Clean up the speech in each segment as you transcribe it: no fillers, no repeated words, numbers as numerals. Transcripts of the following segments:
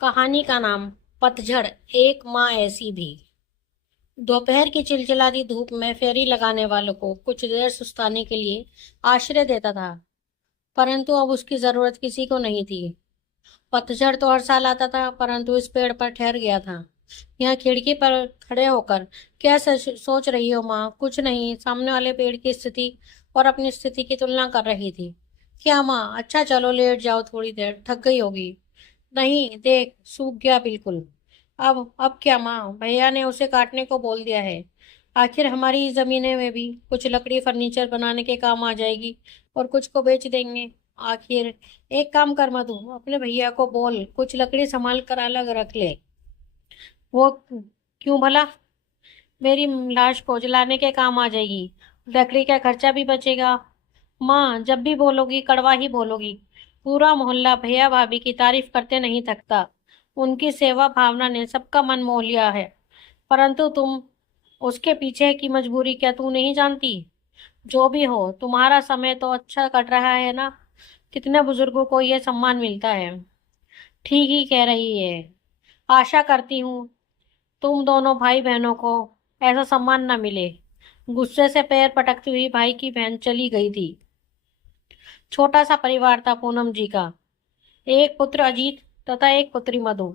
कहानी का नाम पतझड़। एक माँ ऐसी भी। दोपहर की चिलचिलाती धूप में फेरी लगाने वालों को कुछ देर सुस्ताने के लिए आश्रय देता था, परंतु अब उसकी जरूरत किसी को नहीं थी। पतझड़ तो हर साल आता था, परंतु इस पेड़ पर ठहर गया था। यहाँ खिड़की पर खड़े होकर क्या सोच रही हो माँ? कुछ नहीं, सामने वाले पेड़ की स्थिति और अपनी स्थिति की तुलना कर रही थी। क्या माँ? अच्छा चलो लेट जाओ, थोड़ी देर थक गई होगी। नहीं, देख सूख गया बिल्कुल। अब क्या माँ? भैया ने उसे काटने को बोल दिया है। आखिर हमारी जमीनें में भी कुछ लकड़ी फर्नीचर बनाने के काम आ जाएगी और कुछ को बेच देंगे। आखिर एक काम कर मधु, अपने भैया को बोल कुछ लकड़ी संभाल कर अलग रख ले। वो क्यों भला? मेरी लाश को जलाने के काम आ जाएगी। लकड़ी का खर्चा भी बचेगा। माँ, जब भी बोलोगी कड़वा ही बोलोगी। पूरा मोहल्ला भैया भाभी की तारीफ करते नहीं थकता। उनकी सेवा भावना ने सबका मन मोह लिया है। परंतु तुम, उसके पीछे की मजबूरी क्या तू नहीं जानती? जो भी हो, तुम्हारा समय तो अच्छा कट रहा है ना। कितने बुजुर्गों को यह सम्मान मिलता है। ठीक ही कह रही है। आशा करती हूँ तुम दोनों भाई बहनों को ऐसा सम्मान न मिले। गुस्से से पैर पटकती हुई भाई की बहन चली गई थी। छोटा सा परिवार था पूनम जी का। एक पुत्र अजीत तथा एक पुत्री मधु।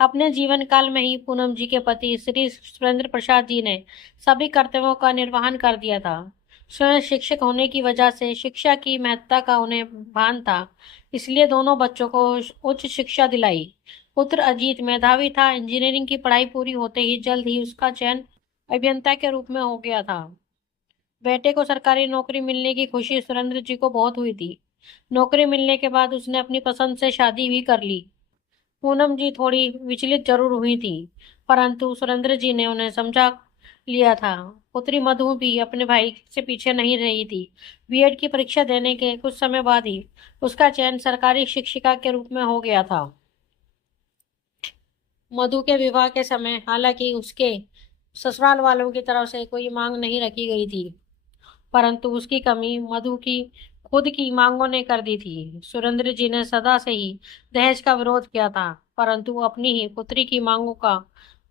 अपने जीवन काल में ही पूनम जी के पति श्री सुरेंद्र प्रसाद जी ने सभी कर्तव्यों का निर्वहन कर दिया था। स्वयं शिक्षक होने की वजह से शिक्षा की महत्ता का उन्हें भान था, इसलिए दोनों बच्चों को उच्च शिक्षा दिलाई। पुत्र अजीत मेधावी था। इंजीनियरिंग की पढ़ाई पूरी होते ही जल्द ही उसका चयन अभियंता के रूप में हो गया था। बेटे को सरकारी नौकरी मिलने की खुशी सुरेंद्र जी को बहुत हुई थी। नौकरी मिलने के बाद उसने अपनी पसंद से शादी भी कर ली। पूनम जी थोड़ी विचलित जरूर हुई थी, परंतु सुरेंद्र जी ने उन्हें समझा लिया था। पुत्री मधु भी अपने भाई से पीछे नहीं रही थी। बीएड की परीक्षा देने के कुछ समय बाद ही उसका चयन सरकारी शिक्षिका के रूप में हो गया था। मधु के विवाह के समय हालांकि उसके ससुराल वालों की तरफ से कोई मांग नहीं रखी गई थी, परंतु उसकी कमी मधु की खुद की मांगों ने कर दी थी। सुरेंद्र जी ने सदा से ही दहेज का विरोध किया था, परंतु अपनी ही पुत्री की मांगों का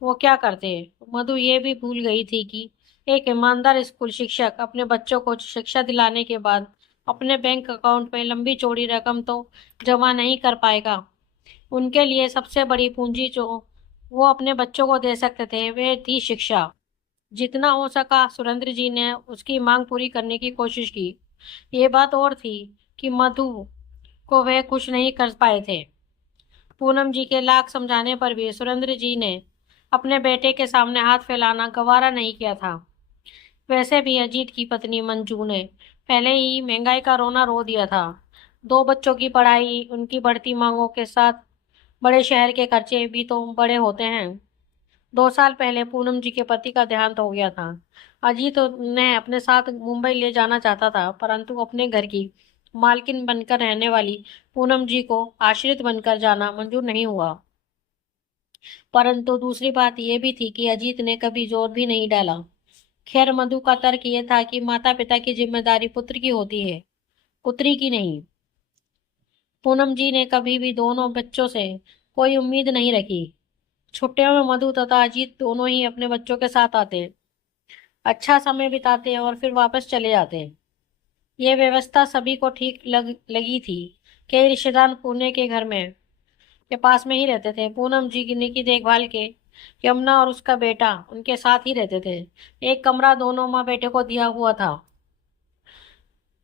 वो क्या करते। मधु ये भी भूल गई थी कि एक ईमानदार स्कूल शिक्षक अपने बच्चों को शिक्षा दिलाने के बाद अपने बैंक अकाउंट में लंबी चौड़ी रकम तो जमा नहीं कर पाएगा। उनके लिए सबसे बड़ी पूंजी जो वो अपने बच्चों को दे सकते थे वह थी शिक्षा। जितना हो सका सुरेंद्र जी ने उसकी मांग पूरी करने की कोशिश की। ये बात और थी कि मधु को वह खुश नहीं कर पाए थे। पूनम जी के लाख समझाने पर भी सुरेंद्र जी ने अपने बेटे के सामने हाथ फैलाना गवारा नहीं किया था। वैसे भी अजीत की पत्नी मंजू ने पहले ही महंगाई का रोना रो दिया था। दो बच्चों की पढ़ाई, उनकी बढ़ती मांगों के साथ बड़े शहर के खर्चे भी तो बड़े होते हैं। 2 साल पहले पूनम जी के पति का देहांत हो गया था। अजीत उन्हें अपने साथ मुंबई ले जाना चाहता था, परंतु अपने घर की मालकिन बनकर रहने वाली पूनम जी को आश्रित बनकर जाना मंजूर नहीं हुआ। परंतु दूसरी बात यह भी थी कि अजीत ने कभी जोर भी नहीं डाला। खैर, मधु का तर्क यह था कि माता पिता की जिम्मेदारी पुत्र की होती है, पुत्री की नहीं। पूनम जी ने कभी भी दोनों बच्चों से कोई उम्मीद नहीं रखी। छुट्टियों में मधु तथा अजीत दोनों ही अपने बच्चों के साथ आते, अच्छा समय बिताते और फिर वापस चले जाते। ये व्यवस्था सभी को ठीक लगी थी। कई रिश्तेदार पुणे के घर में के पास में ही रहते थे। पूनम जी की देखभाल के यमुना और उसका बेटा उनके साथ ही रहते थे। एक कमरा दोनों माँ बेटे को दिया हुआ था।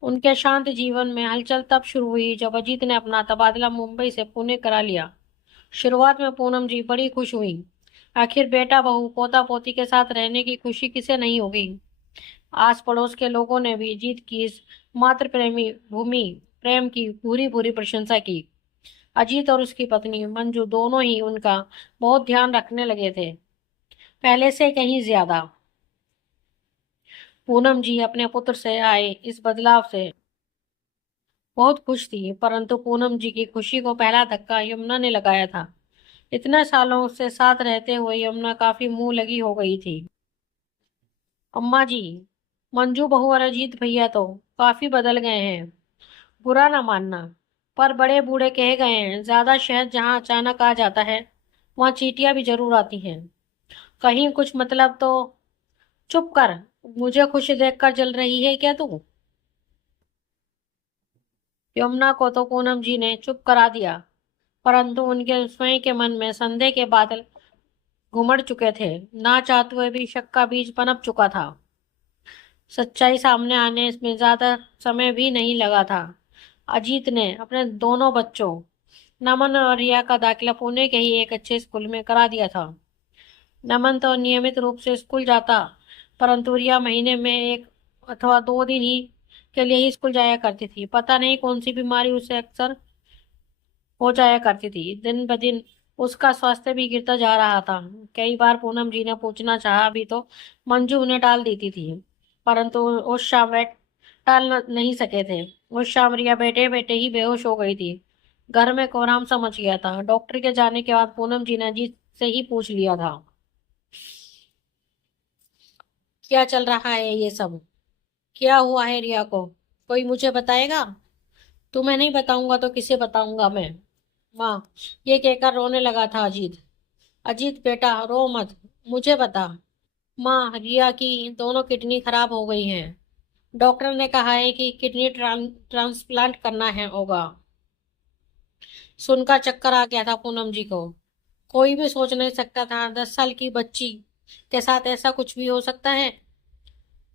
उनके शांत जीवन में हलचल तब शुरू हुई जब अजीत ने अपना तबादला मुंबई से पुणे करा लिया। शुरुआत में पूनम जी बड़ी खुश हुई। आखिर बेटा बहू पोता पोती के साथ रहने की खुशी किसे नहीं होगी। आस पड़ोस के लोगों ने भी अजीत की इस मातृ प्रेमी भूमि प्रेम की पूरी पूरी प्रशंसा की। अजीत और उसकी पत्नी मंजू दोनों ही उनका बहुत ध्यान रखने लगे थे, पहले से कहीं ज्यादा। पूनम जी अपने पुत्र से आए इस बदलाव से बहुत खुश थी, परंतु पूनम जी की खुशी को पहला धक्का यमुना ने लगाया था। इतने सालों से साथ रहते हुए यमुना काफी मुंह लगी हो गई थी। अम्मा जी, मंजू बहू और अजीत भैया तो काफी बदल गए हैं। बुरा ना मानना, पर बड़े बूढ़े कहे गए हैं, ज्यादा शहद जहाँ अचानक आ जाता है वहां चींटियां भी जरूर आती हैं। कहीं कुछ मतलब तो। चुप कर। मुझे खुश देखकर जल रही है क्या तू? यमुना को तो पूनम जी ने चुप करा दिया, परंतु उनके स्वयं के मन में संदेह के बादल घुमड़ चुके थे। ना चाहते हुए भी शक का बीज पनप चुका था। सच्चाई सामने आने में ज्यादा समय भी नहीं लगा था। अजीत ने अपने दोनों बच्चों नमन और रिया का दाखिला पुणे के ही एक अच्छे स्कूल में करा दिया था। नमन तो नियमित रूप से स्कूल जाता, परंतु रिया महीने में 1 अथवा 2 दिन ही के लिए ही स्कूल जाया करती थी। पता नहीं कौन सी बीमारी उसे अक्सर हो जाया करती थी। दिन ब दिन उसका स्वास्थ्य भी गिरता जा रहा था। कई बार पूनम जी ने पूछना चाहा भी तो मंजू उन्हें टाल देती थी, परंतु उस शाम वे नहीं सके थे। उस शाम रिया बैठे बैठे ही बेहोश हो गई थी। घर में कोहराम सा मच गया था। डॉक्टर के जाने के बाद पूनम जी ने अजीत से ही पूछ लिया था, क्या चल रहा है ये सब? क्या हुआ है रिया को? कोई मुझे बताएगा? तुम्हें नहीं बताऊंगा तो किसे बताऊंगा मैं? माँ, ये कहकर रोने लगा था अजीत। अजीत बेटा रो मत, मुझे बता। माँ, रिया की दोनों किडनी खराब हो गई हैं। डॉक्टर ने कहा है कि किडनी ट्रांसप्लांट करना है होगा। सुनकर चक्कर आ गया था पूनम जी को। कोई भी सोच नहीं सकता था 10 साल की बच्ची के साथ ऐसा कुछ भी हो सकता है।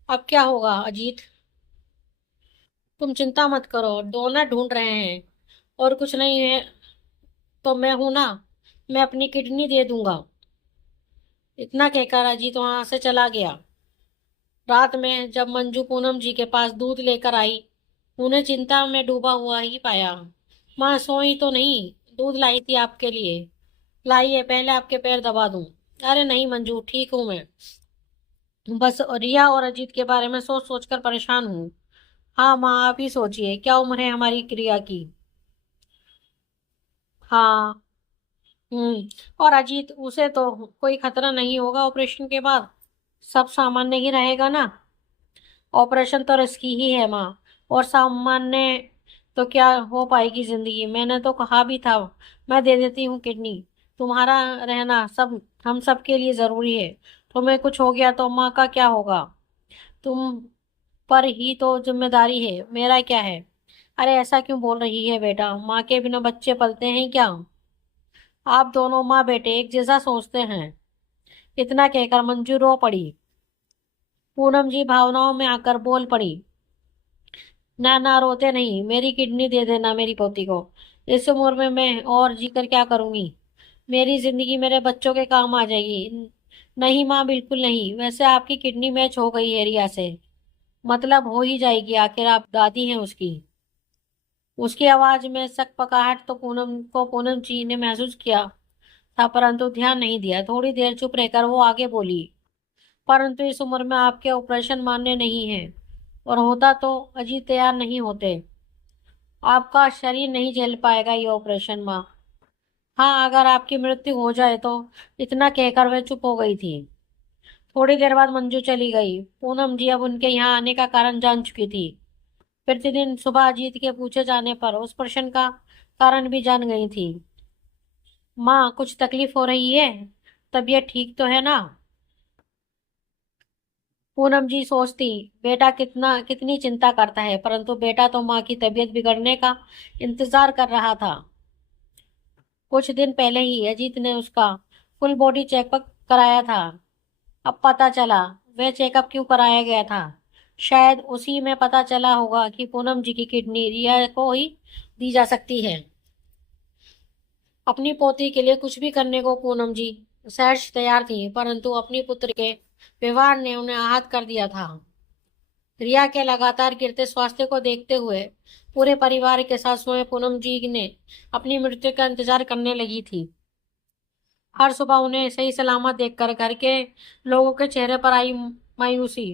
अब क्या होगा अजीत? तुम चिंता मत करो, डोनर ढूंढ रहे हैं। और कुछ नहीं है तो मैं हूं ना, मैं अपनी किडनी दे दूंगा। इतना कहकर अजीत वहां से चला गया। रात में जब मंजू पूनम जी के पास दूध लेकर आई, उन्हें चिंता में डूबा हुआ ही पाया। माँ सोई तो नहीं? दूध लाई थी आपके लिए। लाइए, पहले आपके पैर दबा दूं। अरे नहीं मंजू, ठीक हूं मैं। बस रिया और अजीत के बारे में सोच सोच कर परेशान हूँ। हाँ माँ, आप ही सोचिए, क्या उम्र है हमारी क्रिया की? हाँ। और अजीत, उसे तो कोई खतरा नहीं होगा ऑपरेशन के बाद? सब सामान्य ही रहेगा ना? ऑपरेशन तो रिस्की ही है माँ। और सामान्य तो क्या हो पाएगी जिंदगी? मैंने तो कहा भी था, मैं दे देती हूँ किडनी। तुम्हारा रहना सब हम सब के लिए जरूरी है। तुम्हें कुछ हो गया तो माँ का क्या होगा? तुम पर ही तो जिम्मेदारी है, मेरा क्या है? अरे ऐसा क्यों बोल रही है बेटा? माँ के बिना बच्चे पलते हैं क्या? आप दोनों माँ बेटे एक जैसा सोचते हैं। इतना कहकर मंजू रो पड़ी। पूनम जी भावनाओं में आकर बोल पड़ी, ना ना रोते नहीं, मेरी किडनी दे देना मेरी पोती को। इस उम्र में मैं और जीकर क्या करूंगी? मेरी जिंदगी मेरे बच्चों के काम आ जाएगी। नहीं माँ, बिल्कुल नहीं। वैसे आपकी किडनी मैच हो गई है रिया से। मतलब हो ही जाएगी, आखिर आप दादी हैं उसकी। उसकी आवाज में सकपकाहट तो पूनम जी ने महसूस किया था, परंतु ध्यान नहीं दिया। थोड़ी देर चुप रहकर वो आगे बोली, परंतु इस उम्र में आपके ऑपरेशन मान्य नहीं है, और होता तो अजीत तैयार नहीं होते। आपका शरीर नहीं झेल पाएगा ये ऑपरेशन माँ। हाँ, अगर आपकी मृत्यु हो जाए तो। इतना कहकर वह चुप हो गई थी। थोड़ी देर बाद मंजू चली गई। पूनम जी अब उनके यहाँ आने का कारण जान चुकी थी। प्रतिदिन सुबह अजीत के पूछे जाने पर उस प्रश्न का कारण भी जान गई थी। माँ, कुछ तकलीफ हो रही है? तबीयत ठीक तो है ना? पूनम जी सोचती, बेटा कितनी चिंता करता है, परंतु बेटा तो माँ की तबीयत बिगड़ने का इंतजार कर रहा था। कुछ दिन पहले ही अजीत ने उसका फुल बॉडी चेकअप कराया था। अब पता चला वह चेकअप क्यों कराया गया था। शायद उसी में पता चला होगा कि पूनम जी की किडनी रिया को ही दी जा सकती है। अपनी पोती के लिए कुछ भी करने को पूनम जी सहर्ष तैयार थी, परंतु अपनी पुत्र के व्यवहार ने उन्हें आहत कर दिया था। रिया के लगातार गिरते स्वास्थ्य को देखते हुए पूरे परिवार के साथ स्वयं पूनम जी ने अपनी मृत्यु का इंतजार करने लगी थी। हर सुबह उन्हें सही सलामत देखकर घर के लोगों के चेहरे पर आई मायूसी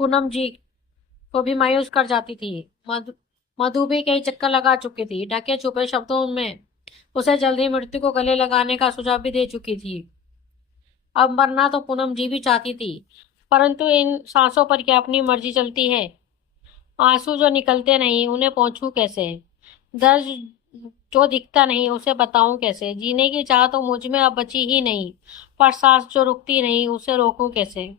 पूनम जी को भी मायूस कर जाती थी। मधु भी कई चक्कर लगा चुकी थी, ढके छुपे शब्दों में उसे जल्दी मृत्यु को गले लगाने का सुझाव भी दे चुकी थी। अब मरना तो पूनम जी भी चाहती थी, परंतु इन सांसों पर क्या अपनी मर्जी चलती है? आंसू जो निकलते नहीं, उन्हें पोंछूं कैसे? दर्द जो दिखता नहीं उसे बताऊं कैसे। जीने की चाह तो मुझ में अब बची ही नहीं, पर सांस जो रुकती नहीं उसे रोकूं कैसे।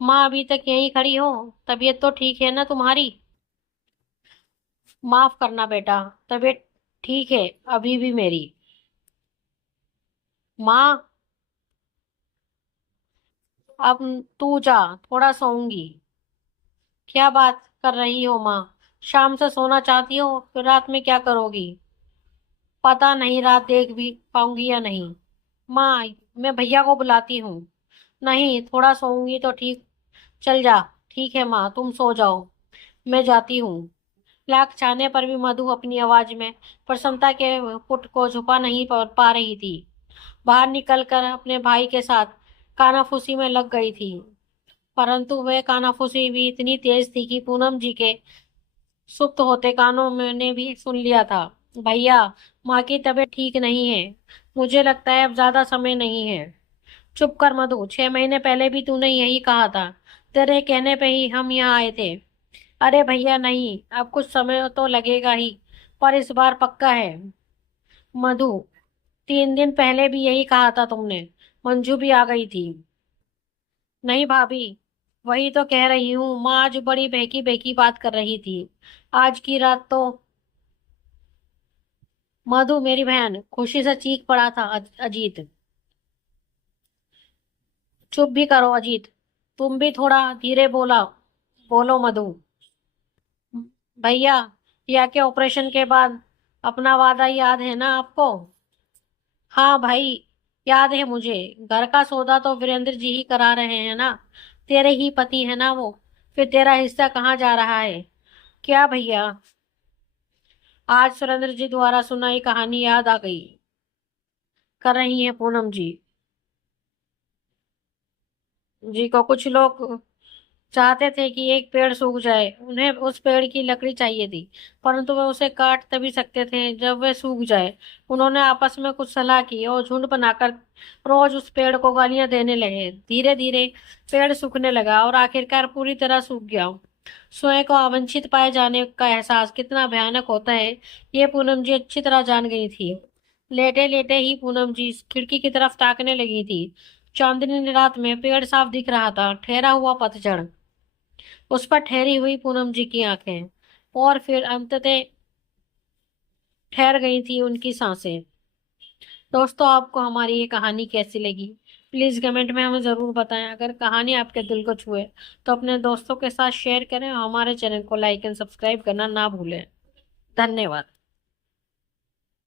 माँ अभी तक यहीं खड़ी हो? तबीयत तो ठीक है ना तुम्हारी? माफ करना बेटा, तबीयत ठीक है अभी भी मेरी। माँ, अब तू जा, थोड़ा सोऊंगी। क्या बात कर रही हो माँ? शाम से सोना चाहती हो, फिर रात में क्या करोगी? पता नहीं रात देख भी पाऊंगी या नहीं। माँ, मैं भैया को बुलाती हूँ। नहीं, थोड़ा सोऊंगी तो ठीक। चल जा। ठीक है माँ, तुम सो जाओ, मैं जाती हूँ। लाख चाहने पर भी मधु अपनी आवाज में प्रसन्नता के पुट को छुपा नहीं पा रही थी। बाहर निकलकर अपने भाई के साथ कानाफूसी में लग गई थी, परंतु वह कानाफूसी भी इतनी तेज थी कि पूनम जी के सुप्त होते कानों में ने भी सुन लिया था। भैया, माँ की तबीयत ठीक नहीं है, मुझे लगता है अब ज्यादा समय नहीं है। चुप कर मधु, 6 महीने पहले भी तूने यही कहा था। तेरे कहने पे ही हम यहाँ आए थे। अरे भैया नहीं, अब कुछ समय तो लगेगा ही, पर इस बार पक्का है। मधु, 3 दिन पहले भी यही कहा था तुमने। मंजू भी आ गई थी। नहीं भाभी, वही तो कह रही हूँ। माँ आज बड़ी बहकी बहकी बात कर रही थी। आज की रात तो मधु मेरी बहन खुशी से चीख पड़ा था। अजीत, चुप भी करो अजीत, तुम भी थोड़ा धीरे बोलो मधु। भैया, या के ऑपरेशन के बाद अपना वादा याद है ना आपको? हाँ भाई, याद है मुझे। घर का सौदा तो वीरेंद्र जी ही करा रहे हैं ना, तेरे ही पति है ना वो। फिर तेरा हिस्सा कहाँ जा रहा है? क्या भैया? आज सुरेंद्र जी द्वारा सुनाई कहानी याद आ गई कर रही है पूनम जी। जी को कुछ लोग चाहते थे कि एक पेड़ सूख जाए, उन्हें उस पेड़ की लकड़ी चाहिए थी, परंतु वे उसे काट तभी सकते थे जब वह सूख जाए। उन्होंने आपस में कुछ सलाह की और झुंड बनाकर रोज उस पेड़ को गालियां देने लगे। धीरे धीरे पेड़ सूखने लगा और आखिरकार पूरी तरह सूख गया। स्वयं को अवंचित पाए जाने का एहसास कितना भयानक होता है, ये पूनम जी अच्छी तरह जान गई थी। लेटे लेटे ही पूनम जी खिड़की की तरफ ताकने लगी थी। चांदनी रात में पेड़ साफ दिख रहा था, ठहरा हुआ पतझड़, उस पर ठहरी हुई पूनम जी की आंखें, और फिर अंततः ठहर गई थी उनकी सांसें। दोस्तों, आपको हमारी ये कहानी कैसी लगी? प्लीज कमेंट में हमें जरूर बताएं। अगर कहानी आपके दिल को छुए तो अपने दोस्तों के साथ शेयर करें और हमारे चैनल को लाइक एंड सब्सक्राइब करना ना भूलें। धन्यवाद।